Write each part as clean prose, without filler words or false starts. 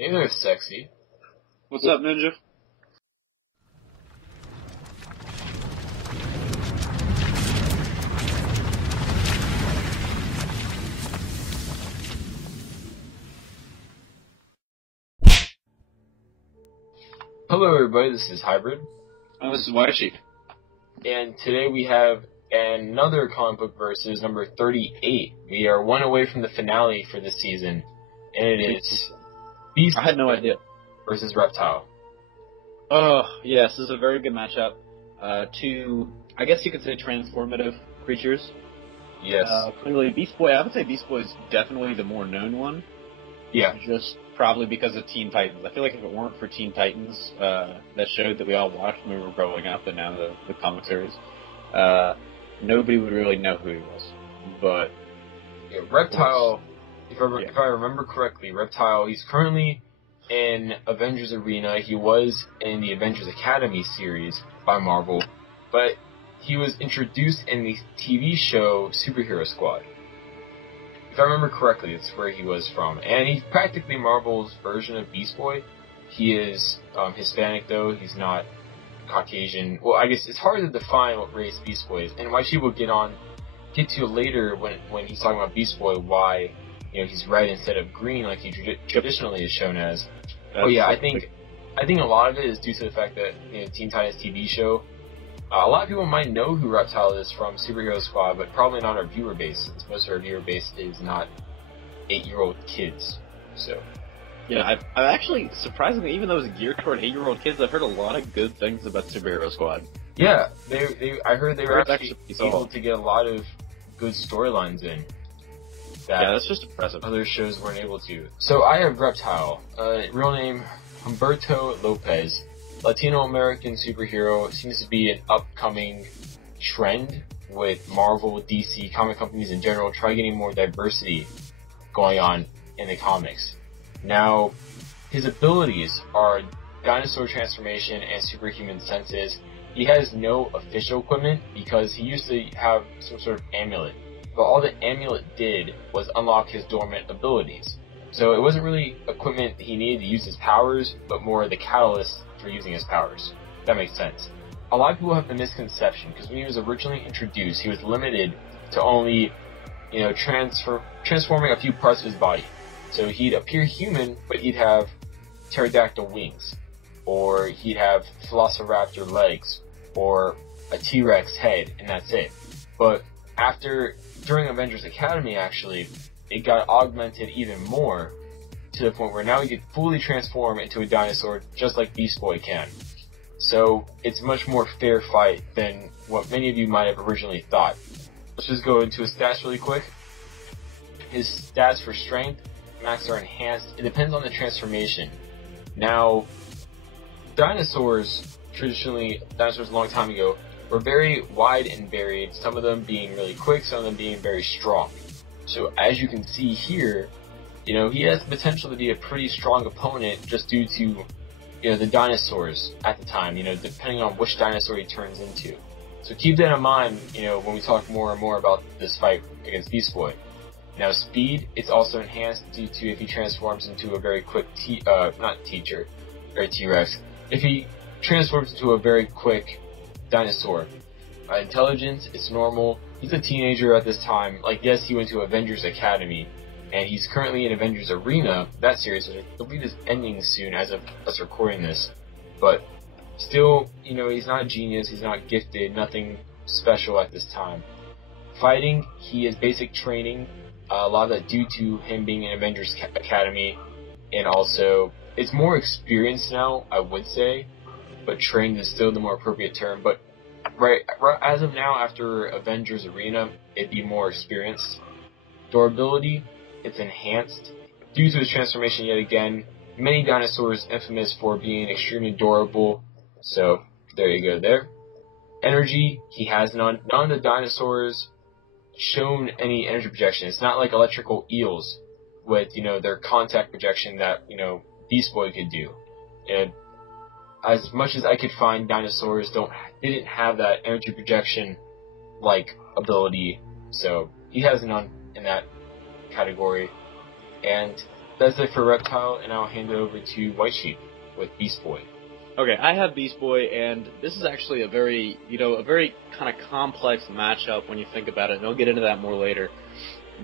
Hey there, sexy. What's up, Ninja? Hello, everybody. This is Hybrid. This is White Sheep. And today we have another comic book versus number 38. We are one away from the finale for this season, and it is Beast I had no idea. versus Reptile. Oh, yes, this is a very good matchup. Two, I guess you could say, transformative creatures. Yes. Clearly, Beast Boy, I would say Beast Boy is definitely the more known one. Yeah. Just probably because of Teen Titans. I feel like if it weren't for Teen Titans, that show that we all watched when we were growing up, and now the comic series, nobody would really know who he was. But Yeah, Reptile, if I remember correctly, Reptile, he's currently in Avengers Arena. He was in the Avengers Academy series by Marvel, but he was introduced in the TV show Superhero Squad. If I remember correctly, that's where he was from. And he's practically Marvel's version of Beast Boy. He is Hispanic, though. He's not Caucasian. Well, I guess it's hard to define what race Beast Boy is. And why she will get to later when he's talking about Beast Boy, why he's red instead of green like he traditionally is shown as. Oh yeah, I think a lot of it is due to the fact that Teen Titans TV show. A lot of people might know who Reptile is from Superhero Squad, but probably not our viewer base, since most of our viewer base is not 8-year-old kids. So, yeah, I actually, surprisingly, even though it's geared toward 8-year-old kids, I've heard a lot of good things about Superhero Squad. Yeah, I heard they were actually able to get a lot of good storylines in. That's just impressive. Other shows weren't able to. So I have Reptile, real name Humberto Lopez. Latino-American superhero. Seems to be an upcoming trend with Marvel, DC, comic companies in general, try getting more diversity going on in the comics. Now, his abilities are dinosaur transformation and superhuman senses. He has no official equipment because he used to have some sort of amulet, but all the amulet did was unlock his dormant abilities. So it wasn't really equipment he needed to use his powers, but more the catalyst for using his powers. That makes sense. A lot of people have the misconception, because when he was originally introduced, he was limited to only, transforming a few parts of his body. So he'd appear human, but he'd have pterodactyl wings, or he'd have velociraptor legs, or a T-Rex head, and that's it. But during Avengers Academy, actually, it got augmented even more, to the point where now he could fully transform into a dinosaur just like Beast Boy can. So it's a much more fair fight than what many of you might have originally thought. Let's just go into his stats really quick. His stats for strength, max, are enhanced. It depends on the transformation. Now, dinosaurs a long time ago, were very wide and varied, some of them being really quick, some of them being very strong. So as you can see here, he has the potential to be a pretty strong opponent just due to, the dinosaurs at the time, depending on which dinosaur he turns into. So keep that in mind, when we talk more and more about this fight against Beast Boy. Now speed, it's also enhanced due to if he transforms into a very quick T-Rex. If he transforms into a very quick dinosaur. Intelligence, it's normal. He's a teenager at this time. Yes, he went to Avengers Academy, and he's currently in Avengers Arena, that series, which I believe is ending soon as of us recording this. But still, he's not a genius, he's not gifted, nothing special at this time. Fighting, he has basic training, a lot of that due to him being in Avengers Academy, and also, it's more experience now, I would say, but trained is still the more appropriate term. But right as of now, after Avengers Arena, it'd be more experienced. Durability, it's enhanced due to his transformation yet again. Many dinosaurs infamous for being extremely durable, so there you go there. Energy, he has none. None of the dinosaurs shown any energy projection. It's not like electrical eels with, their contact projection that, Beast Boy could do. And as much as I could find, dinosaurs didn't have that energy projection ability, so he has none in that category. And that's it for Reptile, and I'll hand it over to White Sheep with Beast Boy. Okay, I have Beast Boy, and this is actually a very kind of complex matchup when you think about it, and I'll get into that more later.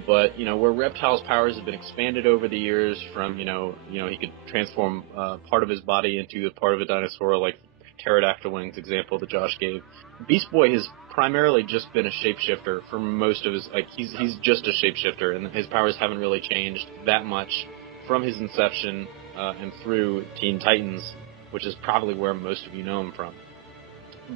But, where Reptile's powers have been expanded over the years from, he could transform part of his body into a part of a dinosaur, like pterodactyl wings example that Josh gave. Beast Boy has primarily just been a shapeshifter for most of his, he's just a shapeshifter, and his powers haven't really changed that much from his inception and through Teen Titans, which is probably where most of you know him from.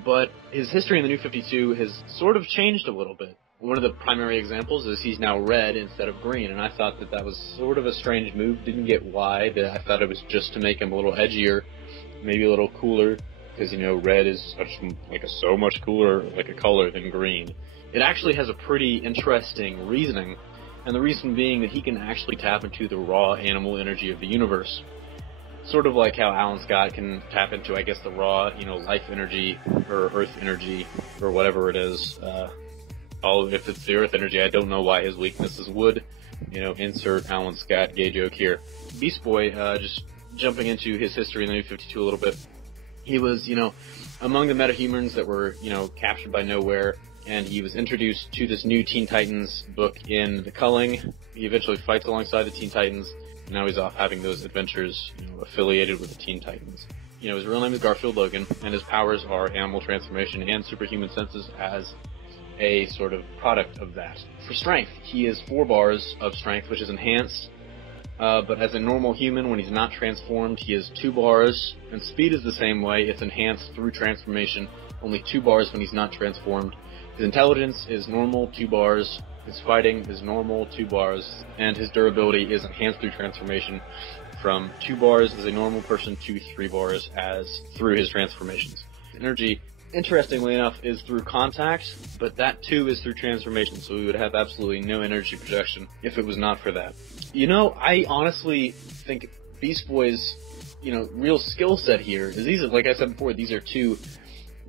But his history in the New 52 has sort of changed a little bit. One of the primary examples is he's now red instead of green, and I thought that was sort of a strange move. Didn't get why. I thought it was just to make him a little edgier, maybe a little cooler, because, red is so much cooler like a color than green. It actually has a pretty interesting reasoning, and the reason being that he can actually tap into the raw animal energy of the universe. Sort of like how Alan Scott can tap into, I guess, the raw, life energy, or earth energy, or whatever it is. If it's the earth energy, I don't know why his weakness is wood. Insert Alan Scott gay joke here. Beast Boy, just jumping into his history in the New 52 a little bit. He was, among the metahumans that were, captured by Nowhere, and he was introduced to this new Teen Titans book in the Culling. He eventually fights alongside the Teen Titans. Now he's off having those adventures, affiliated with the Teen Titans. His real name is Garfield Logan, and his powers are animal transformation and superhuman senses as a sort of product of that. For strength, he is 4 bars of strength, which is enhanced, but as a normal human, when he's not transformed, he has 2 bars, and speed is the same way. It's enhanced through transformation, only 2 bars when he's not transformed. His intelligence is normal, 2 bars. His fighting is normal, 2 bars, and his durability is enhanced through transformation from 2 bars as a normal person to 3 bars as through his transformations. Energy, interestingly enough, is through contact, but that too is through transformation, so we would have absolutely no energy projection if it was not for that. I honestly think Beast Boy's, real skill set here is like I said before, these are 2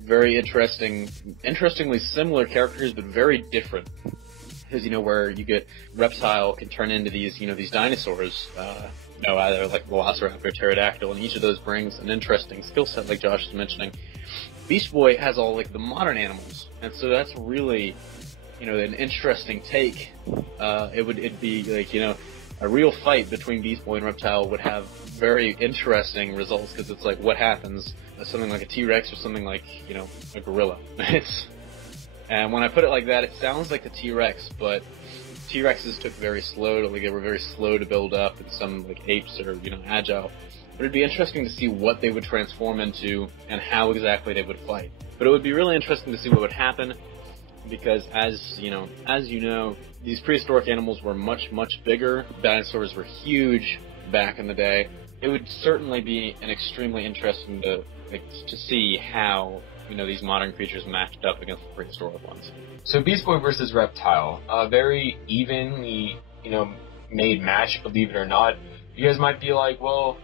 very interestingly similar characters, but very different. Because, where you get Reptile can turn into these, these dinosaurs, either like Velociraptor or Pterodactyl, and each of those brings an interesting skill set, like Josh was mentioning. Beast Boy has all, the modern animals, and so that's really, an interesting take. It'd be, a real fight between Beast Boy and Reptile would have very interesting results, because it's what happens, something like a T-Rex or something like, a gorilla. And when I put it like that, it sounds like the T-Rex, but T-Rexes took very slow, they were very slow to build up, and some, apes are, agile. But it'd be interesting to see what they would transform into, and how exactly they would fight. But it would be really interesting to see what would happen, because as you know, these prehistoric animals were much, much bigger. Dinosaurs were huge back in the day. It would certainly be an extremely interesting to see how these modern creatures matched up against the prehistoric ones. So Beast Boy versus Reptile, a very evenly, made match, believe it or not. You guys might be like, well,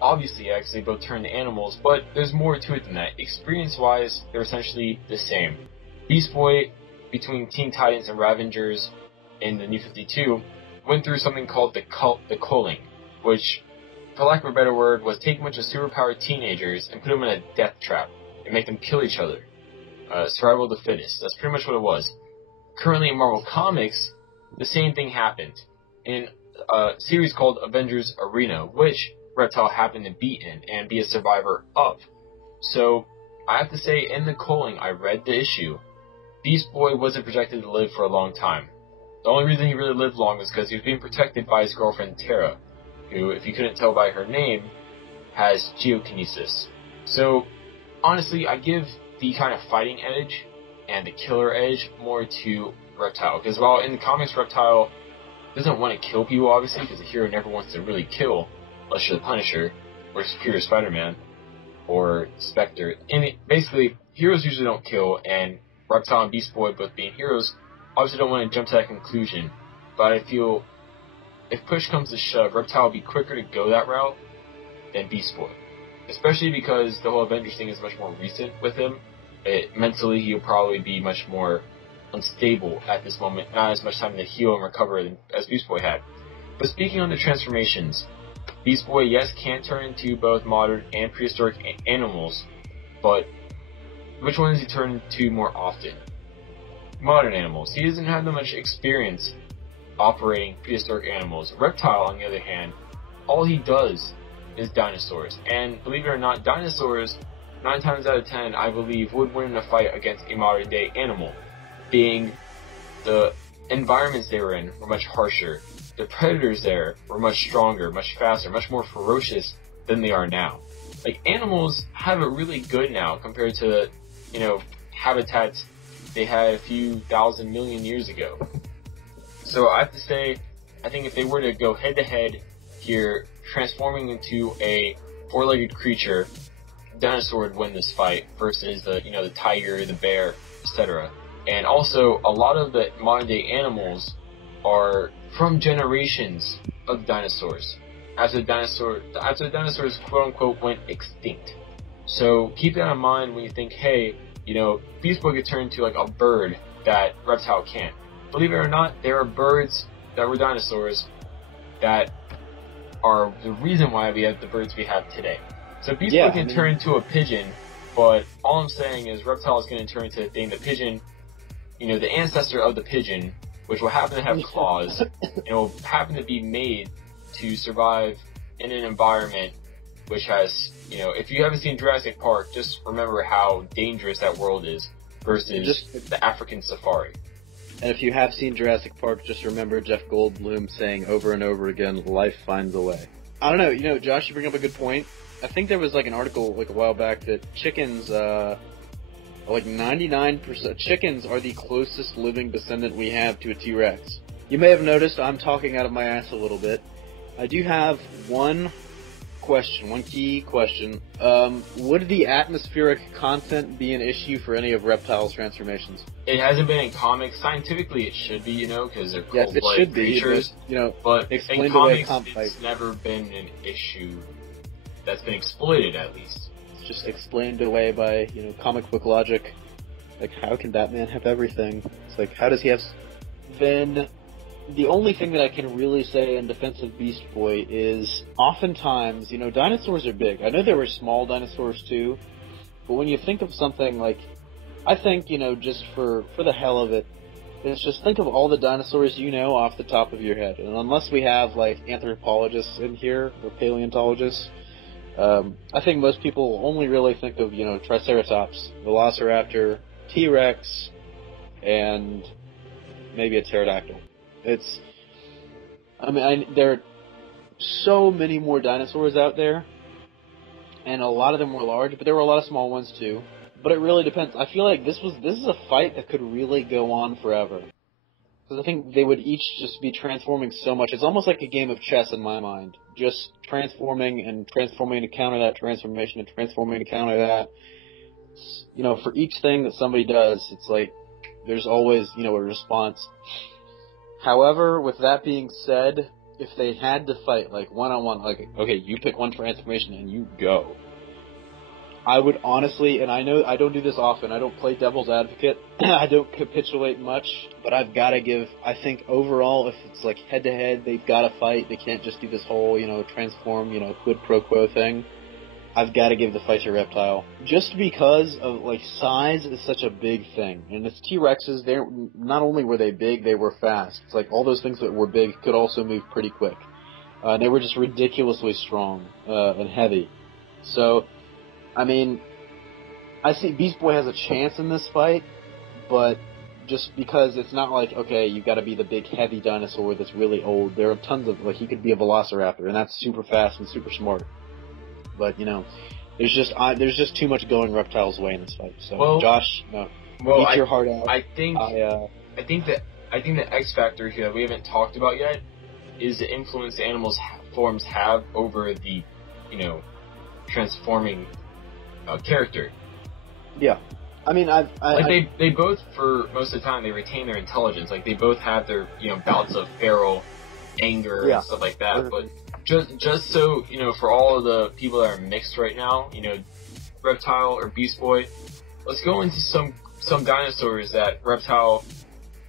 obviously, actually, both turn to animals, but there's more to it than that. Experience-wise, they're essentially the same. Beast Boy, between Teen Titans and Ravengers in the New 52, went through something called the culling, which, for lack of a better word, was take a bunch of superpowered teenagers and put them in a death trap and make them kill each other. Survival of the fittest. That's pretty much what it was. Currently in Marvel Comics, the same thing happened in a series called Avengers Arena, which Reptile happened to be in and be a survivor of. So, I have to say, in the culling, I read the issue. Beast Boy wasn't projected to live for a long time. The only reason he really lived long was because he was being protected by his girlfriend Tara, who, if you couldn't tell by her name, has geokinesis. So, honestly, I give the kind of fighting edge and the killer edge more to Reptile. Because while in the comics Reptile doesn't want to kill people, obviously, because the hero never wants to really kill, unless you're the Punisher, or Superior Spider-Man, or Spectre. And basically, heroes usually don't kill, and Reptile and Beast Boy both being heroes, obviously don't want to jump to that conclusion. But I feel, if push comes to shove, Reptile will be quicker to go that route than Beast Boy. Especially because the whole Avengers thing is much more recent with him. Mentally, he'll probably be much more unstable at this moment. Not as much time to heal and recover as Beast Boy had. But speaking on the transformations, Beast Boy, yes, can turn into both modern and prehistoric animals, but which one does he turn into more often? Modern animals. He doesn't have that much experience operating prehistoric animals. Reptile, on the other hand, all he does is dinosaurs. And believe it or not, dinosaurs, 9 times out of 10, I believe, would win in a fight against a modern day animal, being the environments they were in were much harsher. The predators there were much stronger, much faster, much more ferocious than they are now. Like, animals have it really good now compared to, habitats they had a few thousand million years ago. So I have to say, I think if they were to go head to head here, transforming into a 4-legged creature, dinosaur would win this fight versus the tiger, the bear, etc. And also, a lot of the modern day animals are from generations of dinosaurs. After the dinosaurs quote unquote went extinct. So keep that in mind when you think, hey, Beast Boy could turn into like a bird that Reptile can't. Believe it or not, there are birds that were dinosaurs that are the reason why we have the birds we have today. So Beast Boy can turn into a pigeon, but all I'm saying is Reptile is going to turn into a thing. The pigeon, the ancestor of the pigeon, which will happen to have claws, and it will happen to be made to survive in an environment which has, if you haven't seen Jurassic Park, just remember how dangerous that world is versus the African safari. And if you have seen Jurassic Park, just remember Jeff Goldblum saying over and over again, life finds a way. I don't know, Josh, you bring up a good point. I think there was like an article like a while back that chickens, like 99% chickens are the closest living descendant we have to a T-Rex. You may have noticed I'm talking out of my ass a little bit. I do have one key question. Would the atmospheric content be an issue for any of Reptile's transformations? It hasn't been in comics. Scientifically, it should be, because they're cold-blooded creatures. But in comics, it's never been an issue that's been exploited, at least. It's just explained away by, comic book logic. Like, how can Batman have everything? It's like, how does he have... Then... The only thing that I can really say in defense of Beast Boy is oftentimes, dinosaurs are big. I know there were small dinosaurs too, but when you think of something like, I think, just for the hell of it, is just think of all the dinosaurs off the top of your head. And unless we have, like, anthropologists in here, or paleontologists, I think most people only really think of, Triceratops, Velociraptor, T-Rex, and maybe a pterodactyl. There are so many more dinosaurs out there, and a lot of them were large, but there were a lot of small ones too. But it really depends. I feel like this is a fight that could really go on forever. Because I think they would each just be transforming so much. It's almost like a game of chess in my mind. Just transforming to counter that transformation and transforming to counter that. For each thing that somebody does, it's like there's always, a response. However, with that being said, if they had to fight, like, one-on-one, like, okay, you pick one transformation and you go, I would honestly, and I know I don't do this often, I don't play devil's advocate, I don't capitulate much, but I've got to give, I think overall, if it's like head-to-head, they've got to fight, they can't just do this whole, transform, quid pro quo thing. I've got to give the fight to Reptile. Just because of, like, size is such a big thing. And it's T-Rexes, not only were they big, they were fast. It's like all those things that were big could also move pretty quick. They were just ridiculously strong and heavy. So, I see Beast Boy has a chance in this fight, but just because it's not like, okay, you've got to be the big heavy dinosaur that's really old. There are tons of, like, he could be a Velociraptor, and that's super fast and super smart. But, there's just too much going Reptile's way in this fight. So, Josh, eat your heart out. I think the X factor here that we haven't talked about yet is the influence the animals' forms have over the, transforming character. Yeah. They both, for most of the time, they retain their intelligence. Like, they both have their, bouts of feral anger and stuff like that. But just so, for all of the people that are mixed right now, Reptile or Beast Boy, let's go into some dinosaurs that Reptile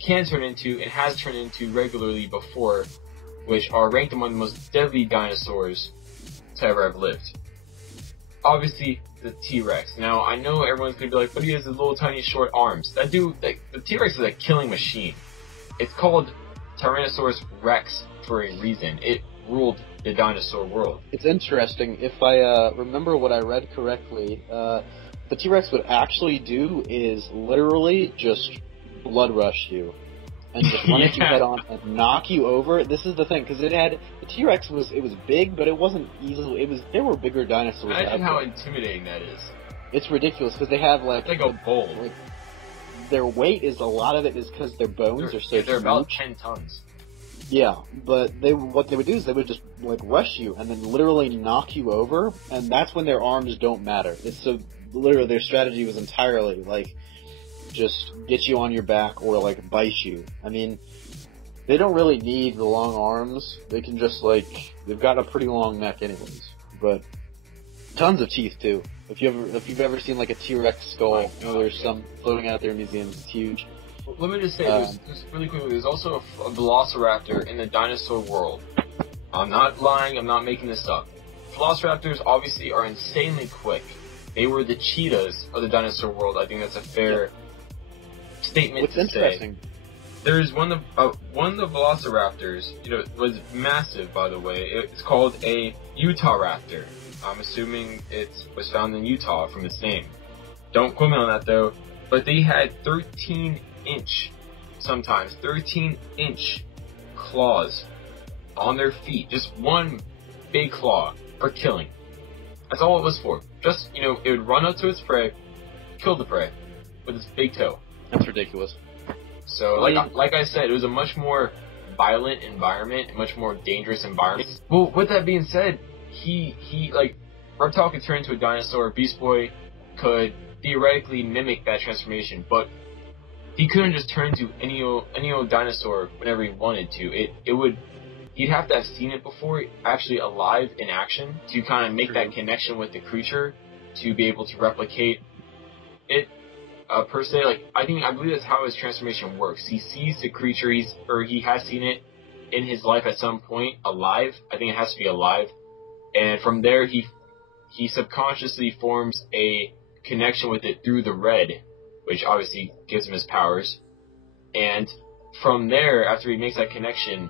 can turn into and has turned into regularly before, which are ranked among the most deadly dinosaurs to ever have lived. Obviously, the T-Rex. Now, I know everyone's gonna be like, but he has his little tiny short arms. The T-Rex is a killing machine. It's called Tyrannosaurus Rex for a reason. It ruled the dinosaur world. It's interesting. If I remember what I read correctly, the T-Rex would actually do is literally just blood rush you and just run at you head on and knock you over. This is the thing, because the T-Rex was big, but it wasn't easily. There were bigger dinosaurs. Imagine how intimidating that is. It's ridiculous because they have like a bull. Like, their weight is a lot of it is because their bones are so huge. They're about 10 tons. Yeah, but what they would do is they would just like rush you and then literally knock you over, and that's when their arms don't matter. It's so literally their strategy was entirely like just get you on your back or like bite you. I mean, they don't really need the long arms. They can just they've got a pretty long neck anyways, but tons of teeth too. If you've ever seen like a T-Rex skull, there's some floating out there in museums. It's huge. Let me just say, just really quickly, there's also a velociraptor in the dinosaur world. I'm not lying, I'm not making this up. Velociraptors obviously are insanely quick. They were the cheetahs of the dinosaur world. I think that's a fair statement to say. What's interesting? There's one of the velociraptors, was massive, by the way. It's called a Utah raptor. I'm assuming it was found in Utah from its name. Don't quote me on that though. But they had 13-inch claws on their feet. Just one big claw for killing. That's all it was for. Just, it would run up to its prey, kill the prey with its big toe. That's ridiculous. So, like I said, it was a much more violent environment, a much more dangerous environment. Well, with that being said, Reptile could turn into a dinosaur. Beast Boy could theoretically mimic that transformation, but he couldn't just turn to any old dinosaur whenever he wanted to. He'd have to have seen it before, actually alive in action, to kind of make that connection with the creature, to be able to replicate it, per se. I believe that's how his transformation works. He sees the creature, he has seen it in his life at some point, alive. I think it has to be alive. And from there, he subconsciously forms a connection with it through the red, which obviously gives him his powers. And from there, after he makes that connection,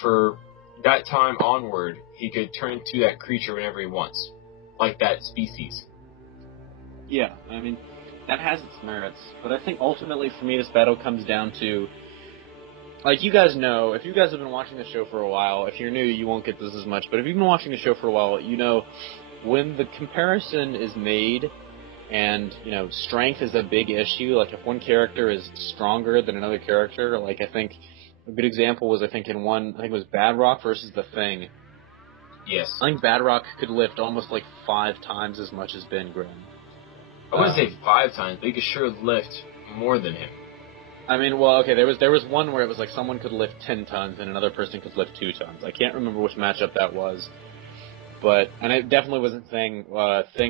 for that time onward, he could turn into that creature whenever he wants, like that species. Yeah, I mean, that has its merits, but I think ultimately for me this battle comes down to, like you guys know, if you guys have been watching the show for a while, if you're new you won't get this as much, but if you've been watching the show for a while, you know, when the comparison is made and, strength is a big issue, like if one character is stronger than another character, like I think a good example was, it was Badrock versus the Thing. Yes. I think Badrock could lift almost 5 times as much as Ben Grimm. I wouldn't say 5 times, but he could sure lift more than him. I mean, well, okay, there was one where it was someone could lift 10 tons and another person could lift 2 tons. I can't remember which matchup that was. And it definitely wasn't Thing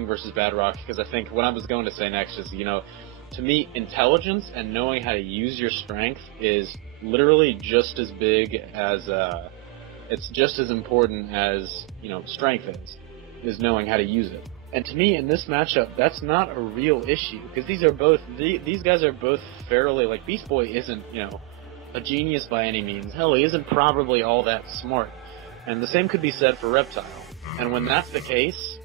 versus Badrock, because I think what I was going to say next is, to me, intelligence and knowing how to use your strength is literally just as big as, it's just as important as, strength is knowing how to use it. And to me, in this matchup, that's not a real issue, because these guys are both fairly, Beast Boy isn't, a genius by any means. Hell, he isn't probably all that smart. And the same could be said for Reptile. And when that's the case,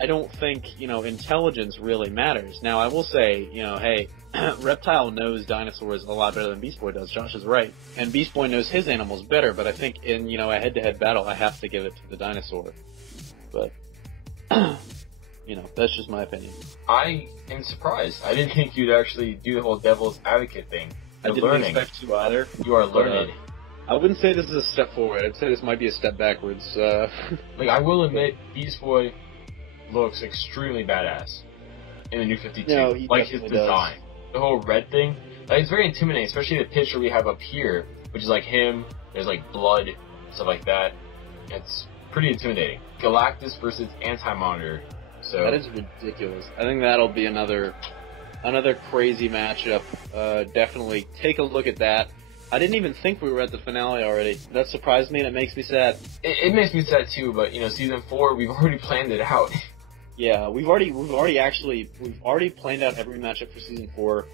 I don't think, intelligence really matters. Now, I will say, hey, Reptile knows dinosaurs a lot better than Beast Boy does. Josh is right. And Beast Boy knows his animals better, but I think in, a head-to-head battle, I have to give it to the dinosaur. But, that's just my opinion. I am surprised. I didn't think you'd actually do the whole devil's advocate thing. I didn't expect to either. You are learned. I wouldn't say this is a step forward. I'd say this might be a step backwards. I will admit, Beast Boy looks extremely badass in the New 52. No, he his design. Does. The whole red thing. It's very intimidating, especially the picture we have up here, which is him. There's blood, stuff like that. It's pretty intimidating. Galactus versus Anti-Monitor. So that is ridiculous. I think that'll be another crazy matchup. Definitely take a look at that. I didn't even think we were at the finale already. That surprised me, and it makes me sad. It makes me sad too, but season 4, we've already planned it out. Yeah, we've already planned out every matchup for season 4,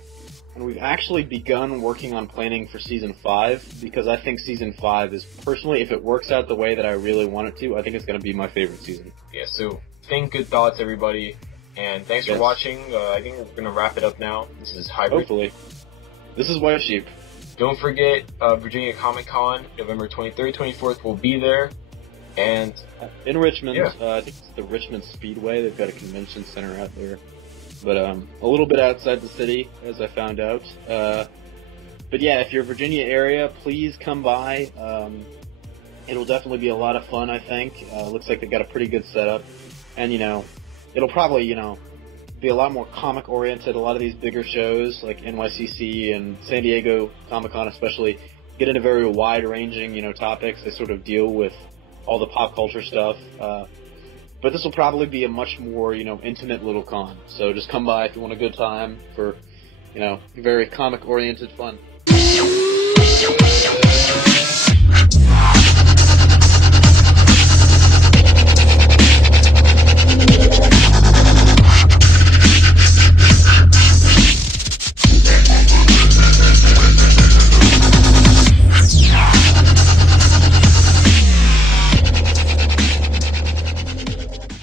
and we've actually begun working on planning for season 5, because I think season 5 is, personally, if it works out the way that I really want it to, I think it's going to be my favorite season. Yeah, so think good thoughts, everybody, and thanks for watching. I think we're going to wrap it up now. This is Hybrid. Hopefully. This is White Sheep. Don't forget, Virginia Comic Con, November 23rd, 24th, we'll be there. And in Richmond, I think it's the Richmond Speedway. They've got a convention center out there, but a little bit outside the city, as I found out. But yeah, if you're Virginia area, please come by. It'll definitely be a lot of fun, I think. Looks like they've got a pretty good setup, and it'll probably be a lot more comic oriented. A lot of these bigger shows like NYCC and San Diego Comic Con, especially, get into very wide ranging topics. They sort of deal with all the pop culture stuff, but this will probably be a much more intimate little con. So just come by if you want a good time for very comic oriented fun.